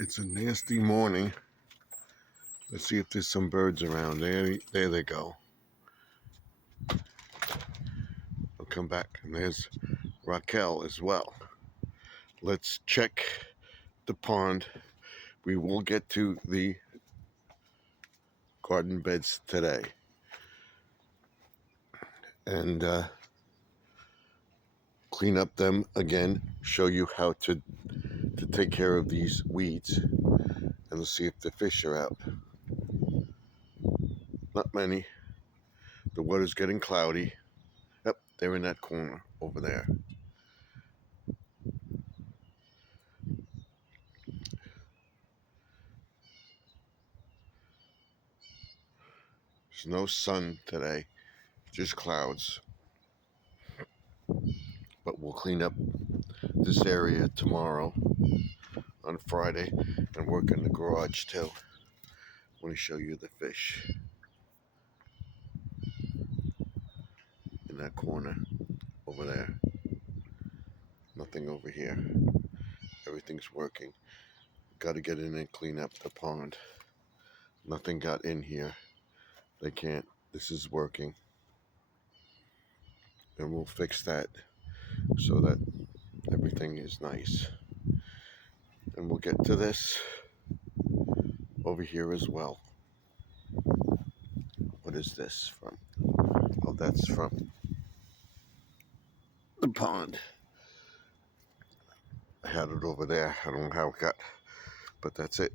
It's a nasty morning. Let's see if there's some birds around. There they go. I'll come back. And there's Raquel as well. Let's check the pond. We will get to the garden beds today. And clean up them again. Show you how to take care of these weeds. And let's see if the fish are out. Not many. The weather's getting cloudy. Yep, they're in that corner over there. There's no sun today, just clouds. But we'll clean up this area tomorrow on Friday and work in the garage too. I want to show you the fish in that corner over there. Nothing over here. Everything's working. Got to get in and clean up the pond. Nothing got in here. They can't. This is working. And we'll fix that so that everything is nice. And we'll get to this over here as well. What is this from? Oh, that's from the pond. I had it over there. I don't know how it got, but that's it.